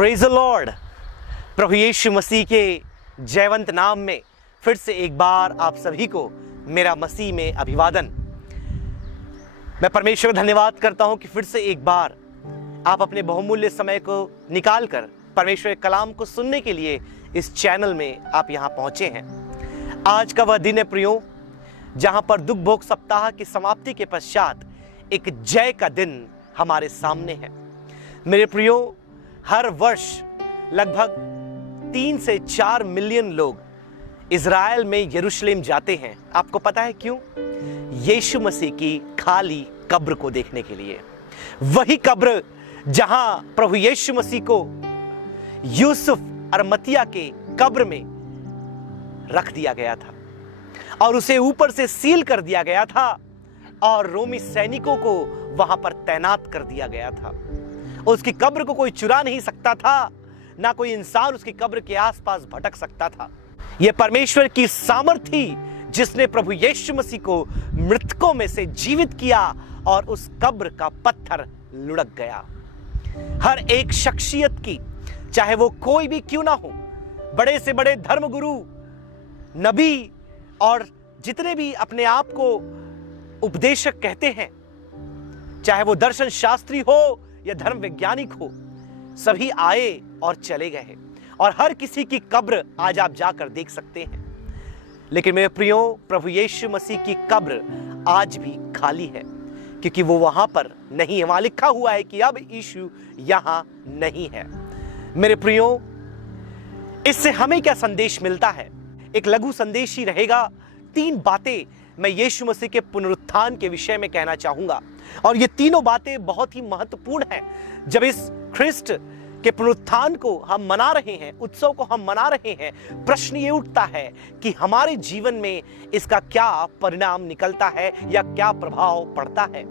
Praise the Lord. प्रभु यीशु मसीह के जयवंत नाम में फिर से एक बार आप सभी को मेरा मसीह में अभिवादन। मैं परमेश्वर का धन्यवाद करता हूं कि फिर से एक बार आप अपने बहुमूल्य समय को निकालकर परमेश्वर के कलाम को सुनने के लिए इस चैनल में आप यहां पहुंचे हैं। आज का वह दिन है प्रियो, जहां पर दुख भोग सप्ताह की समाप्ति के पश्चात एक जय का दिन हमारे सामने है। मेरे प्रियो, हर वर्ष लगभग 3 से 4 मिलियन लोग इज़राइल में यरूशलेम जाते हैं। आपको पता है क्यों? यीशु मसीह की खाली कब्र को देखने के लिए। वही कब्र जहां प्रभु यीशु मसीह को यूसुफ अरमतिया के कब्र में रख दिया गया था और उसे ऊपर से सील कर दिया गया था और रोमी सैनिकों को वहां पर तैनात कर दिया गया था। उसकी कब्र को कोई चुरा नहीं सकता था, ना कोई इंसान उसकी कब्र के आसपास भटक सकता था। यह परमेश्वर की सामर्थ्य थी जिसने प्रभु यीशु मसीह को मृतकों में से जीवित किया और उस कब्र का पत्थर लुढ़क गया। हर एक शख्सियत की, चाहे वो कोई भी क्यों ना हो, बड़े से बड़े धर्मगुरु, नबी और जितने भी अपने आप को उपदेशक कहते हैं, चाहे वो दर्शन शास्त्री हो या धर्म वैज्ञानिक हो, सभी आए और चले गए और हर किसी की कब्र आज आप जाकर देख सकते हैं। लेकिन मेरे प्रियो, प्रभु यीशु मसीह की कब्र आज भी खाली है, क्योंकि वो वहां पर नहीं है। वहां लिखा हुआ है कि अब यीशु यहां नहीं है। मेरे प्रियो, इससे हमें क्या संदेश मिलता है? एक लघु संदेश ही रहेगा। 3 बातें मैं यीशु मसीह के पुनरुत्थान के विषय में कहना चाहूंगा और ये तीनों बातें बहुत ही महत्वपूर्ण हैं। जब इस ख्रिस्ट के पुनरुत्थान को हम मना रहे हैं, उत्सव को हम मना रहे हैं, प्रश्न ये उठता है कि हमारे जीवन में इसका क्या परिणाम निकलता है या क्या प्रभाव पड़ता है।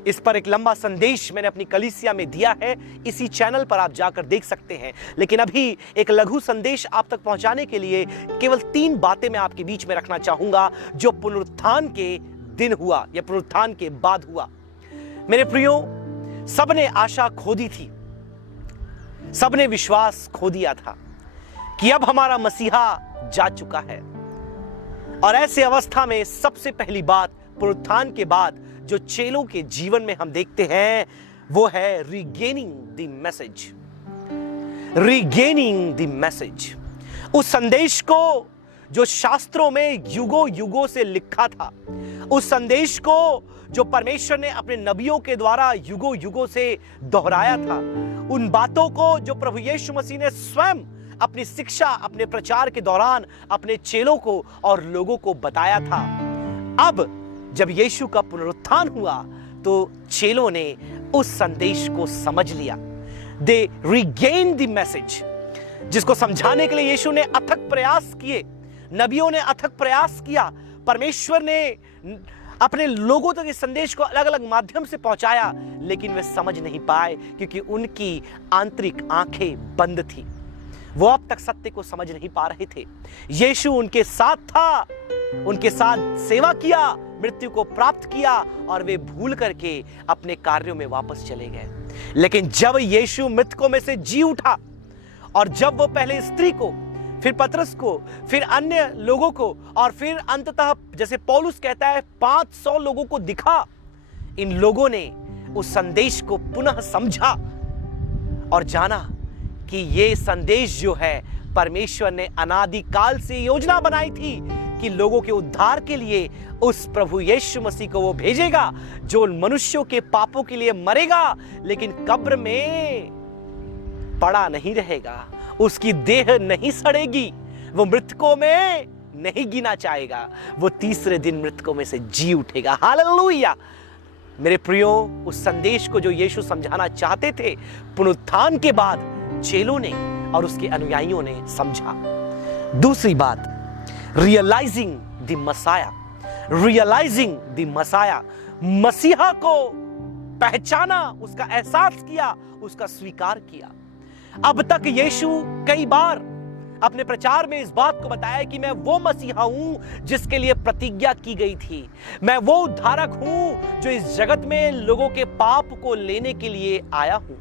इस पर एक लंबा संदेश मैंने अपनी कलीसिया में दिया है, इसी चैनल पर आप जाकर देख सकते हैं। लेकिन अभी एक लघु संदेश आप तक पहुंचाने के लिए केवल 3 बातें मैं आपके बीच में रखना चाहूंगा जो पुनरुत्थान के दिन हुआ या पुनरुत्थान के बाद हुआ। मेरे प्रियो, सबने आशा खो दी थी, सबने विश्वास खो दिया था कि अब हमारा मसीहा जा चुका है। और ऐसे अवस्था में सबसे पहली बात पुनरुत्थान के बाद जो चेलों के जीवन में हम देखते हैं वो है regaining the message. Regaining the message, उस संदेश को जो शास्त्रों में युगों युगों से लिखा था, उस संदेश को जो परमेश्वर ने अपने नबियों के द्वारा युगों युगों से दोहराया था, उन बातों को जो प्रभु यीशु मसीह ने स्वयं अपनी शिक्षा, अपने प्रचार के दौरान अपने चेलों को और लोगों को बताया था। अब जब यीशु का पुनरुत्थान हुआ तो चेलों ने उस संदेश को समझ लिया। दे रीगेन द मैसेज, जिसको समझाने के लिए यीशु ने अथक प्रयास किए, नबियों ने अथक प्रयास किया, परमेश्वर ने अपने लोगों तक इस संदेश को अलग अलग माध्यम से पहुंचाया, लेकिन वे समझ नहीं पाए क्योंकि उनकी आंतरिक आंखें बंद थी। वो अब तक सत्य को समझ नहीं पा रहे थे। यीशु उनके साथ था, उनके साथ सेवा किया, मृत्यु को प्राप्त किया और वे भूल करके अपने कार्यों में वापस चले गए। लेकिन जब यीशु मृतकों में से जी उठा और जब वो पहले स्त्री को, फिर पतरस को, फिर अन्य लोगों को और फिर अंततः जैसे पौलुस कहता है 500 लोगों को दिखा, इन लोगों ने उस संदेश को पुनः समझा और जाना कि ये संदेश जो है परमेश्वर ने अनादि काल से योजना बनाई थी कि लोगों के उद्धार के लिए उस प्रभु यीशु मसीह को वो भेजेगा जो मनुष्यों के पापों के लिए मरेगा, लेकिन कब्र में पड़ा नहीं रहेगा, उसकी देह नहीं सड़ेगी, वो मृतकों में नहीं गिना जाएगा, वो तीसरे दिन मृतकों में से जी उठेगा। हालेलुया। मेरे प्रियो, उस संदेश को जो यीशु समझाना चाहते थे, पुनरुत्थान के बाद चेलों ने और उसके अनुयायियों ने समझा। दूसरी बात, realising the messiah. Realising the messiah, मसीहा को पहचाना, उसका एहसास किया, उसका स्वीकार किया। अब तक यीशु कई बार अपने प्रचार में इस बात को बताया कि मैं वो मसीहा हूं जिसके लिए प्रतिज्ञा की गई थी। मैं वो उद्धारक हूं जो इस जगत में लोगों के पाप को लेने के लिए आया हूं।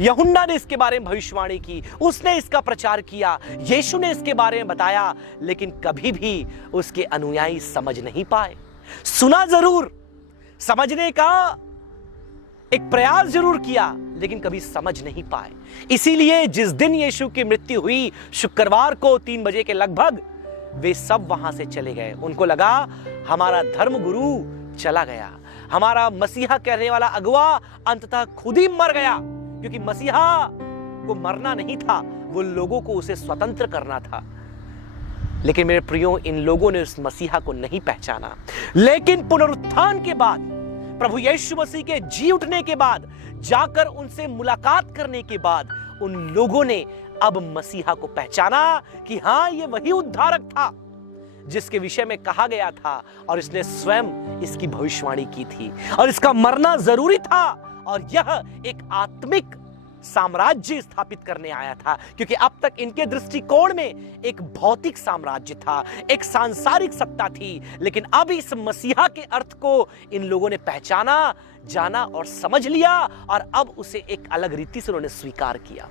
यूहन्ना ने इसके बारे में भविष्यवाणी की, उसने इसका प्रचार किया, यीशु ने इसके बारे में बताया, लेकिन कभी भी उसके अनुयायी समझ नहीं पाए। सुना जरूर, समझने का एक प्रयास जरूर किया, लेकिन कभी समझ नहीं पाए। इसीलिए जिस दिन यीशु की मृत्यु हुई, शुक्रवार को 3 बजे के लगभग, वे सब वहां से चले गए। उनको लगा हमारा धर्म गुरु चला गया, हमारा मसीहा कहने वाला अगुवा अंततः खुद ही मर गया, क्योंकि मसीहा को मरना नहीं था, वो लोगों को उसे स्वतंत्र करना था। लेकिन मेरे प्रियो, इन लोगों ने उस मसीहा को नहीं पहचाना। लेकिन पुनरुत्थान के बाद, प्रभु यीशु मसीह के जी उठने के बाद, जाकर उनसे मुलाकात करने के बाद, उन लोगों ने अब मसीहा को पहचाना कि हां, ये वही उद्धारक था जिसके विषय में कहा गया था, और इसने स्वयं इसकी भविष्यवाणी की थी, और इसका मरना जरूरी था, और यह एक आत्मिक साम्राज्य स्थापित करने आया था। क्योंकि अब तक इनके दृष्टिकोण में एक भौतिक साम्राज्य था, एक सांसारिक सत्ता थी, लेकिन अब इस मसीहा के अर्थ को इन लोगों ने पहचाना, जाना और समझ लिया, और अब उसे एक अलग रीति से उन्होंने स्वीकार किया।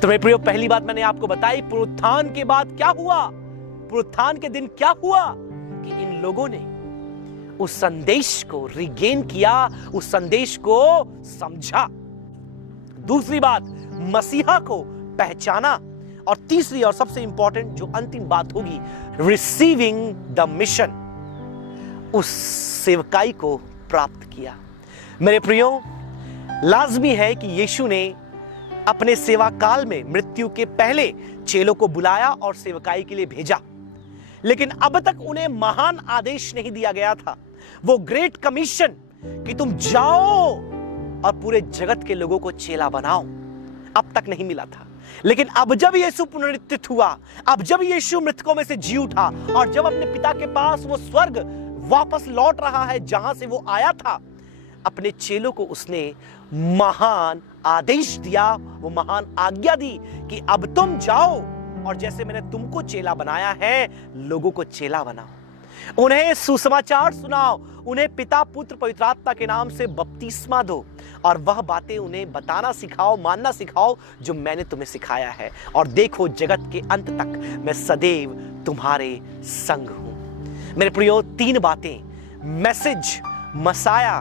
तो मेरे प्रियो, पहली बात मैंने आपको बताई, पुनरुत्थान के बाद क्या हुआ, पुनरुत्थान के दिन क्या हुआ, कि इन लोगों ने उस संदेश को रिगेन किया, उस संदेश को समझा। दूसरी बात, मसीहा को पहचाना, और तीसरी और सबसे इंपॉर्टेंट जो अंतिम बात होगी, रिसीविंग द मिशन, उस सेवकाई को प्राप्त किया। मेरे प्रियो, लाजमी है कि यीशु ने अपने सेवा काल में मृत्यु के पहले चेलों को बुलाया और सेवकाई के लिए भेजा, लेकिन अब तक उन्हें महान आदेश नहीं दिया गया था, वो ग्रेट कमीशन कि तुम जाओ और पूरे जगत के लोगों को चेला बनाओ, अब तक नहीं मिला था। लेकिन अब जब यीशु पुनरुत्थित हुआ, अब जब यीशु मृतकों में से जी उठा, और जब अपने पिता के पास वो स्वर्ग वापस लौट रहा है जहां से वो आया था, अपने चेलों को उसने महान आदेश दिया, वो महान आज्ञा दी कि अब तुम जाओ और जैसे मैंने तुमको चेला बनाया है, लोगों को चेला बनाओ, उन्हें सुसमाचार सुनाओ, उन्हें पिता, पुत्र, पवित्र आत्मा के नाम से बपतिस्मा दो, और वह बातें उन्हें बताना सिखाओ, मानना सिखाओ जो मैंने तुम्हें सिखाया है, और देखो जगत के अंत तक मैं सदैव तुम्हारे संग हूं। मेरे प्रियो, 3 बातें, मैसेज, मसाया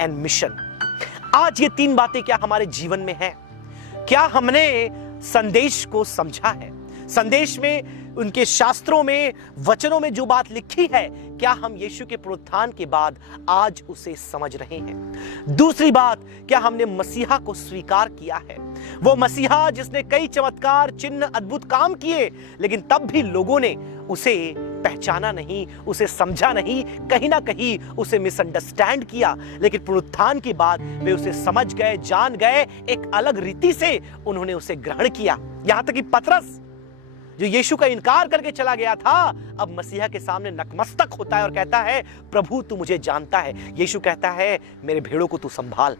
एंड मिशन। आज ये 3 बातें क्या हमारे जीवन में हैं? क्या हमने संदेश को समझा है? संदेश में, उनके शास्त्रों में, वचनों में जो बात लिखी है, क्या हम यीशु के पुनरुत्थान के बाद आज उसे समझ रहे हैं? दूसरी बात, क्या हमने मसीहा को स्वीकार किया है? वो मसीहा जिसने कई चमत्कार, चिन्ह, अद्भुत काम किए, लेकिन तब भी लोगों ने उसे पहचाना नहीं, उसे समझा नहीं, कहीं ना कहीं उसे मिसअंडरस्टैंड किया। लेकिन पुनरुत्थान के बाद वे उसे समझ गए, जान गए, एक अलग रीति से उन्होंने उसे ग्रहण किया। यहां तक कि पतरस, जो यीशु का इनकार करके चला गया था, अब मसीहा के सामने नतमस्तक होता है और कहता है, प्रभु तू मुझे जानता है। यीशु कहता है, मेरे भेड़ों को तू संभाल।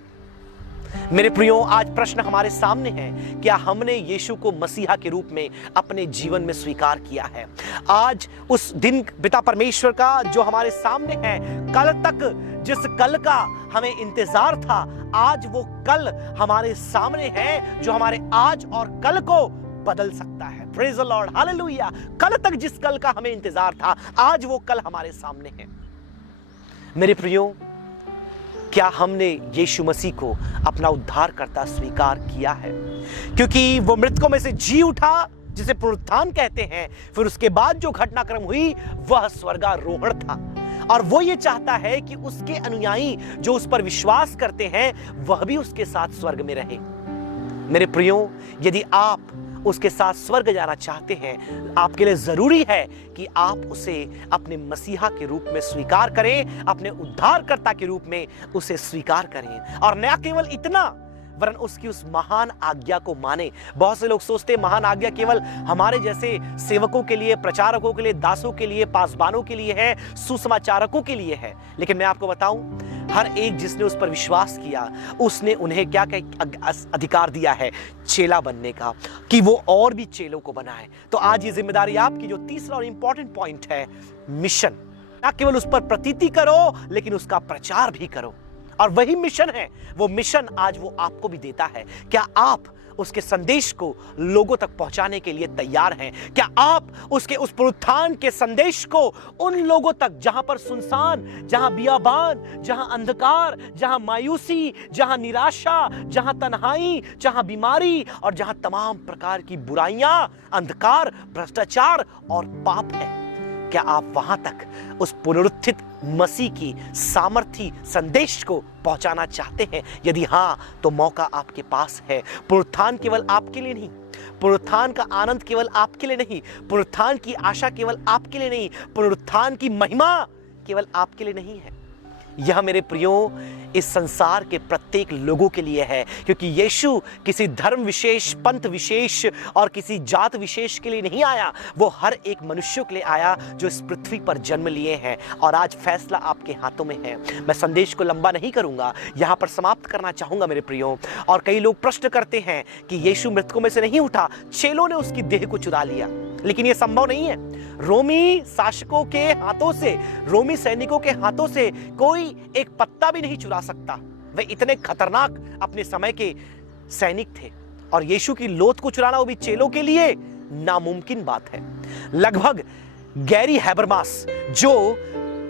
मेरे प्रियो, आज प्रश्न हमारे सामने है, क्या हमने यीशु को मसीहा के रूप में अपने जीवन में स्वीकार किया है? आज उस दिन पिता परमेश्वर का जो हमारे सामने है, कल तक जिस कल का हमें इंतजार था, आज वो कल हमारे सामने है जो हमारे आज और कल को बदल सकता है। Praise the Lord, hallelujah. कल तक जिस कल का हमें इंतजार था, आज वो कल हमारे सामने है। मेरे प्रियो, क्या हमने यीशु मसीह को अपना उद्धारकर्ता स्वीकार किया है? क्योंकि वो मृतकों में से जी उठा, जिसे पुनरुत्थान कहते हैं, फिर उसके बाद जो घटनाक्रम हुई वह स्वर्गारोहण था, और वो ये चाहता है कि उसके अनुयायी जो उस पर विश्वास करते हैं, वह भी उसके साथ स्वर्ग में रहे। मेरे प्रियो, यदि आप उसके साथ स्वर्ग जाना चाहते हैं, आपके लिए जरूरी है कि आप उसे अपने मसीहा के रूप में स्वीकार करें, अपने उद्धारकर्ता के रूप में उसे स्वीकार करें, और न केवल इतना, वरन उसकी उस महान आज्ञा को माने। बहुत से लोग सोचते हैं महान आज्ञा केवल हमारे जैसे सेवकों के लिए, प्रचारकों के लिए, दासों के लिए, पासबानों के लिए है, सुसमाचारकों के लिए है। लेकिन मैं आपको बताऊं, हर एक जिसने उस पर विश्वास किया उसने उन्हें क्या क्या अधिकार दिया है, चेला बनने का, कि वो और भी चेलों को बनाए। तो आज ये जिम्मेदारी आपकी, जो तीसरा और इंपॉर्टेंट पॉइंट है, मिशन। ना केवल उस पर प्रतीति करो लेकिन उसका प्रचार भी करो। और वही मिशन है, वो मिशन आज वो आपको भी देता है। क्या आप उसके संदेश को लोगों तक पहुंचाने के लिए तैयार हैं? क्या आप उसके उस पुनरुत्थान के संदेश को उन लोगों तक, जहां पर सुनसान, जहां बियाबान, जहां अंधकार, जहां मायूसी, जहां निराशा, जहां तन्हाई, जहां बीमारी और जहां तमाम प्रकार की बुराइयां, अंधकार, भ्रष्टाचार और पाप है, क्या आप वहां तक उस पुनरुत्थित मसीह की सामर्थी संदेश को पहुंचाना चाहते हैं? यदि हां, तो मौका आपके पास है। पुनरुत्थान केवल आपके लिए नहीं, पुनरुत्थान का आनंद केवल आपके लिए नहीं, पुनरुत्थान की आशा केवल आपके लिए नहीं, पुनरुत्थान की महिमा केवल आपके लिए नहीं है। यह मेरे प्रियो इस संसार के प्रत्येक लोगों के लिए है, क्योंकि यीशु किसी धर्म विशेष, पंथ विशेष और किसी जात विशेष के लिए नहीं आया। वो हर एक मनुष्य के लिए आया जो इस पृथ्वी पर जन्म लिए हैं। और आज फैसला आपके हाथों में है। मैं संदेश को लंबा नहीं करूंगा, यहां पर समाप्त करना चाहूंगा मेरे प्रियो। और कई लोग प्रश्न करते हैं कि यीशु मृतकों में से नहीं उठा, चेलों ने उसकी देह को चुरा लिया, लेकिन यह संभव नहीं है। रोमी शासकों के हाथों से, रोमी सैनिकों के हाथों से कोई एक पत्ता भी नहीं चुरा सकता। वे इतने खतरनाक अपने समय के सैनिक थे, और यीशु की लोथ को चुराना, वो भी चेलों के लिए, नामुमकिन बात है। लगभग गैरी हैबरमास, जो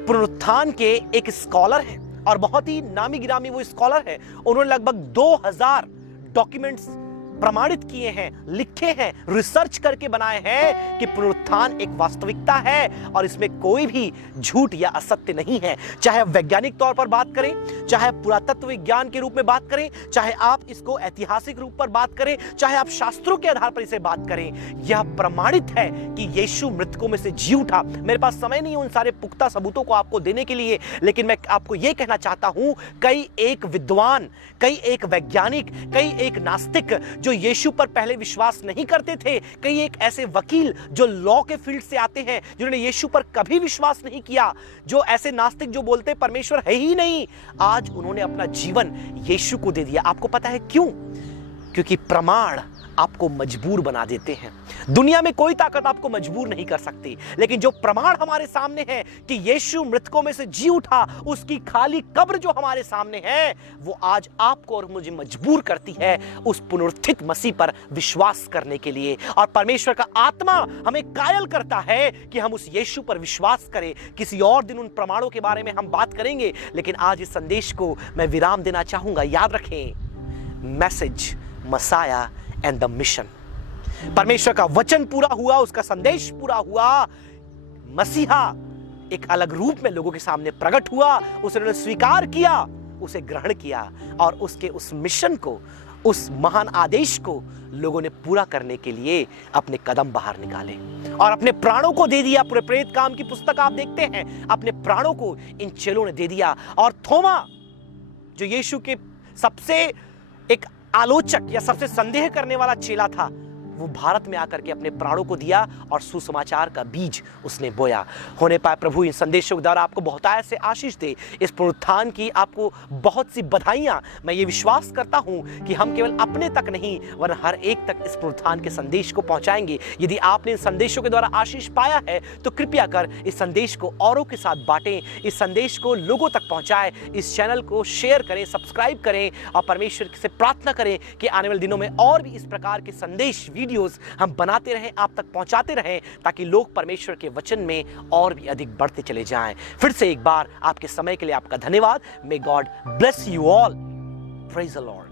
पुनरुत्थान के एक स्कॉलर हैं और बहुत ही नामी गिरामी वो स्कॉलर है, उन्होंने लगभग 2000 डॉक्यूमेंट्स प्रमाणित किए हैं, लिखे हैं, रिसर्च करके बनाए हैं कि पुनरुत्थान एक वास्तविकता है और इसमें कोई भी झूठ या असत्य नहीं है। चाहे वैज्ञानिक तौर पर बात करें, चाहे पुरातत्व विज्ञान के रूप में बात करें, चाहे आप इसको ऐतिहासिक रूप पर बात करें, चाहे आप शास्त्रों के आधार पर इसे बात करें, यह प्रमाणित है कि यीशु मृतकों में से जी उठा। मेरे पास समय नहीं है उन सारे पुख्ता सबूतों को आपको देने के लिए, लेकिन मैं आपको यह कहना चाहता हूं, कई एक विद्वान, कई एक वैज्ञानिक, कई एक नास्तिक जो यीशु पर पहले विश्वास नहीं करते थे, कई एक ऐसे वकील जो लॉ के फील्ड से आते हैं, जिन्होंने यीशु पर कभी विश्वास नहीं किया, जो ऐसे नास्तिक जो बोलते परमेश्वर है ही नहीं, आज उन्होंने अपना जीवन यीशु को दे दिया। आपको पता है क्यों? क्योंकि प्रमाण आपको मजबूर बना देते हैं। दुनिया में कोई ताकत आपको मजबूर नहीं कर सकती, लेकिन जो प्रमाण हमारे सामने है कि यीशु मृतकों में से जी उठा, उसकी खाली कब्र जो हमारे सामने है, वो आज आपको और मुझे मजबूर करती है उस पुनरुत्थित मसीह पर विश्वास करने के लिए। और परमेश्वर का आत्मा हमें कायल करता है कि हम उस यीशु पर विश्वास करें। किसी और दिन उन प्रमाणों के बारे में हम बात करेंगे, लेकिन आज इस संदेश को मैं विराम देना चाहूंगा। याद रखें, message, messiah and the mission. परमेश्वर का वचन पूरा हुआ, उसका संदेश पूरा हुआ, मसीहा एक अलग रूप में लोगों के सामने प्रकट हुआ, उसने स्वीकार किया, उसे ग्रहण किया और उसके उस मिशन को, उस महान आदेश को लोगों ने पूरा करने के लिए अपने कदम बाहर निकाले और अपने प्राणों को दे दिया। पूरे प्रेरित काम की पुस्तक आप देखते हैं, अपने प्राणों को इन चेलों ने दे दिया। और थोमा, जो यीशु के सबसे एक आलोचक या सबसे संदेह करने वाला चेला था, वो भारत में आकर के अपने प्राणों को दिया और सुसमाचार का बीज उसने बोया। होने पाए प्रभु इन संदेशों के द्वारा आपको बहुतायत से आशीष दे। इस पुनरुत्थान की आपको बहुत सी बधाइयां। मैं ये विश्वास करता हूं कि हम केवल अपने तक नहीं, वरन हर एक तक इस पुनरुत्थान के संदेश को पहुंचाएंगे। यदि आपने इन संदेशों के द्वारा आशीष पाया है तो कृपया कर इस संदेश को औरों के साथ बांटें, इस संदेश को लोगों तक पहुंचाएं, इस चैनल को शेयर करें, सब्सक्राइब करें और परमेश्वर से प्रार्थना करें कि आने वाले दिनों में और भी इस प्रकार के संदेश, वीडियोस हम बनाते रहें, आप तक पहुंचाते रहें, ताकि लोग परमेश्वर के वचन में और भी अधिक बढ़ते चले जाएं। फिर से एक बार आपके समय के लिए आपका धन्यवाद। May God bless you all. Praise the Lord.